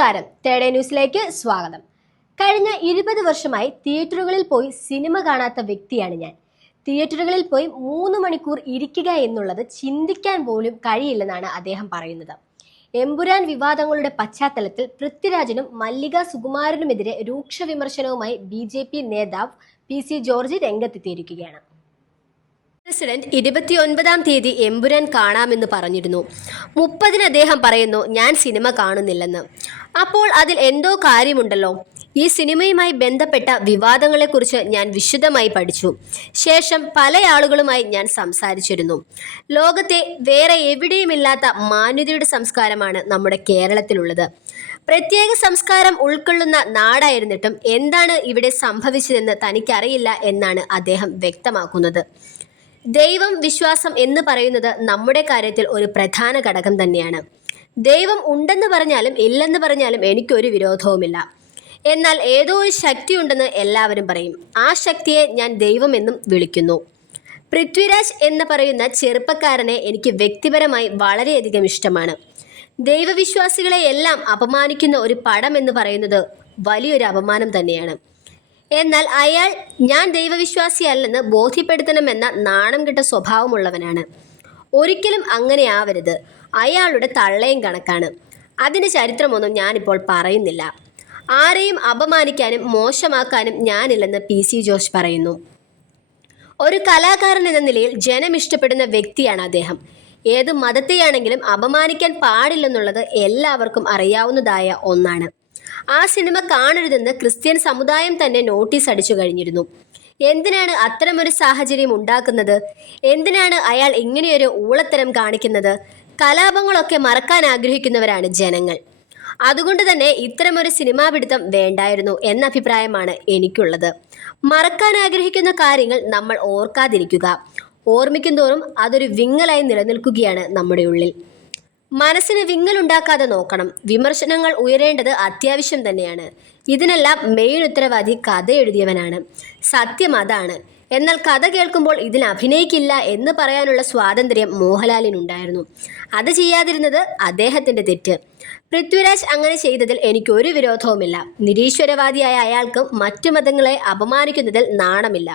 നമസ്കാരം, തേടേ ന്യൂസിലേക്ക് സ്വാഗതം. കഴിഞ്ഞ 20 വർഷമായി തിയേറ്ററുകളിൽ പോയി സിനിമ കാണാത്ത വ്യക്തിയാണ് ഞാൻ. തിയേറ്ററുകളിൽ പോയി 3 മണിക്കൂർ ഇരിക്കുക എന്നുള്ളത് ചിന്തിക്കാൻ പോലും കഴിയില്ലെന്നാണ് അദ്ദേഹം പറയുന്നത്. എമ്പുരാൻ വിവാദങ്ങളുടെ പശ്ചാത്തലത്തിൽ പൃഥ്വിരാജിനും മല്ലിക സുകുമാരനുമെതിരെ രൂക്ഷ വിമർശനവുമായി BJP നേതാവ് PC ജോർജ് രംഗത്തെത്തിയിരിക്കുകയാണ്. പ്രസിഡന്റ് 29-ാം തീയതി എമ്പുരാൻ കാണാമെന്ന് പറഞ്ഞിരുന്നു. 30-ന് അദ്ദേഹം പറയുന്നു ഞാൻ സിനിമ കാണുന്നില്ലെന്ന്. അപ്പോൾ അതിൽ എന്തോ കാര്യമുണ്ടല്ലോ. ഈ സിനിമയുമായി ബന്ധപ്പെട്ട വിവാദങ്ങളെക്കുറിച്ച് ഞാൻ വിശദമായി പഠിച്ചു. ശേഷം പല ആളുകളുമായി ഞാൻ സംസാരിച്ചിരുന്നു. ലോകത്തെ വേറെ എവിടെയുമില്ലാത്ത മാന്യതയുടെ സംസ്കാരമാണ് നമ്മുടെ കേരളത്തിലുള്ളത്. പ്രത്യേക സംസ്കാരം ഉൾക്കൊള്ളുന്ന നാടായിരുന്നിട്ടും എന്താണ് ഇവിടെ സംഭവിച്ചതെന്ന് തനിക്കറിയില്ല എന്നാണ് അദ്ദേഹം വ്യക്തമാക്കുന്നത്. ദൈവം വിശ്വാസം എന്ന് പറയുന്നത് നമ്മുടെ കാര്യത്തിൽ ഒരു പ്രധാന ഘടകം തന്നെയാണ്. ദൈവം ഉണ്ടെന്ന് പറഞ്ഞാലും ഇല്ലെന്ന് പറഞ്ഞാലും എനിക്കൊരു വിരോധവുമില്ല. എന്നാൽ ഏതോ ഒരു ശക്തി ഉണ്ടെന്ന് എല്ലാവരും പറയും. ആ ശക്തിയെ ഞാൻ ദൈവമെന്നും വിളിക്കുന്നു. പൃഥ്വിരാജ് എന്ന് പറയുന്ന ചെറുപ്പക്കാരനെ എനിക്ക് വ്യക്തിപരമായി വളരെയധികം ഇഷ്ടമാണ്. ദൈവവിശ്വാസികളെ എല്ലാം അപമാനിക്കുന്ന ഒരു പടം എന്ന് പറയുന്നത് വലിയൊരു അപമാനം തന്നെയാണ്. എന്നാൽ അയാൾ ഞാൻ ദൈവവിശ്വാസിയല്ലെന്ന് ബോധ്യപ്പെടുത്തണമെന്ന നാണം കെട്ട സ്വഭാവമുള്ളവനാണ്. ഒരിക്കലും അങ്ങനെ ആവരുത്. അയാളുടെ തള്ളയും കണക്കാണ്. അതിൻ്റെ ചരിത്രമൊന്നും ഞാനിപ്പോൾ പറയുന്നില്ല. ആരെയും അപമാനിക്കാനും മോശമാക്കാനും ഞാനില്ലെന്ന് PC ജോർജ് പറയുന്നു. ഒരു കലാകാരൻ എന്ന നിലയിൽ ജനം ഇഷ്ടപ്പെടുന്ന വ്യക്തിയാണ് അദ്ദേഹം. ഏത് മതത്തെയാണെങ്കിലും അപമാനിക്കാൻ പാടില്ലെന്നുള്ളത് എല്ലാവർക്കും അറിയാവുന്നതായ ഒന്നാണ്. ആ സിനിമ കാണരുതെന്ന് ക്രിസ്ത്യൻ സമുദായം തന്നെ നോട്ടീസ് അടിച്ചു കഴിഞ്ഞിരുന്നു. എന്തിനാണ് അത്തരമൊരു സാഹചര്യം ഉണ്ടാക്കുന്നത്? എന്തിനാണ് അയാൾ ഇങ്ങനെയൊരു ഊളത്തരം കാണിക്കുന്നത്? കലാപങ്ങളൊക്കെ മറക്കാൻ ആഗ്രഹിക്കുന്നവരാണ് ജനങ്ങൾ. അതുകൊണ്ട് തന്നെ ഇത്തരമൊരു സിനിമാ പിടുത്തം വേണ്ടായിരുന്നു എന്ന അഭിപ്രായമാണ് എനിക്കുള്ളത്. മറക്കാൻ ആഗ്രഹിക്കുന്ന കാര്യങ്ങൾ നമ്മൾ ഓർക്കാതിരിക്കുക. ഓർമ്മിക്കും തോറും അതൊരു വിങ്ങലായി നിലനിൽക്കുകയാണ് നമ്മുടെ ഉള്ളിൽ. മനസ്സിന് വിങ്ങലുണ്ടാക്കാതെ നോക്കണം. വിമർശനങ്ങൾ ഉയരേണ്ടത് അത്യാവശ്യം തന്നെയാണ്. ഇതിനെല്ലാം മെയിൻ ഉത്തരവാദി കഥ എഴുതിയവനാണ്. സത്യം അതാണ്. എന്നാൽ കഥ കേൾക്കുമ്പോൾ ഇതിൽ അഭിനയിക്കില്ല എന്ന് പറയാനുള്ള സ്വാതന്ത്ര്യം മോഹൻലാലിനുണ്ടായിരുന്നു. അത് ചെയ്യാതിരുന്നത് അദ്ദേഹത്തിൻ്റെ തെറ്റ്. പൃഥ്വിരാജ് അങ്ങനെ ചെയ്തതിൽ എനിക്കൊരു വിരോധവുമില്ല. നിരീശ്വരവാദിയായ അയാൾക്ക് മറ്റു മതങ്ങളെ അപമാനിക്കുന്നതിൽ നാണമില്ല.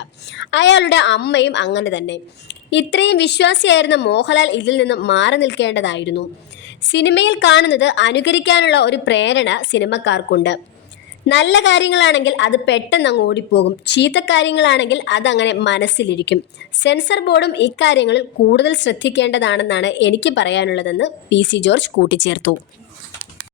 അയാളുടെ അമ്മയും അങ്ങനെ തന്നെ. ഇത്രയും വിശ്വാസിയായിരുന്ന മോഹൻലാൽ ഇതിൽ നിന്ന് മാറി നിൽക്കേണ്ടതായിരുന്നു. സിനിമയിൽ കാണുന്നത് അനുകരിക്കാനുള്ള ഒരു പ്രേരണ സിനിമക്കാർക്കുണ്ട്. നല്ല കാര്യങ്ങളാണെങ്കിൽ അത് പെട്ടെന്ന് അങ്ങ് ഓടിപ്പോകും. ചീത്ത കാര്യങ്ങളാണെങ്കിൽ അതങ്ങനെ മനസ്സിലിരിക്കും. സെൻസർ ബോർഡും ഇക്കാര്യങ്ങളിൽ കൂടുതൽ ശ്രദ്ധിക്കേണ്ടതാണെന്നാണ് എനിക്ക് പറയാനുള്ളതെന്ന് PC ജോർജ് കൂട്ടിച്ചേർത്തു.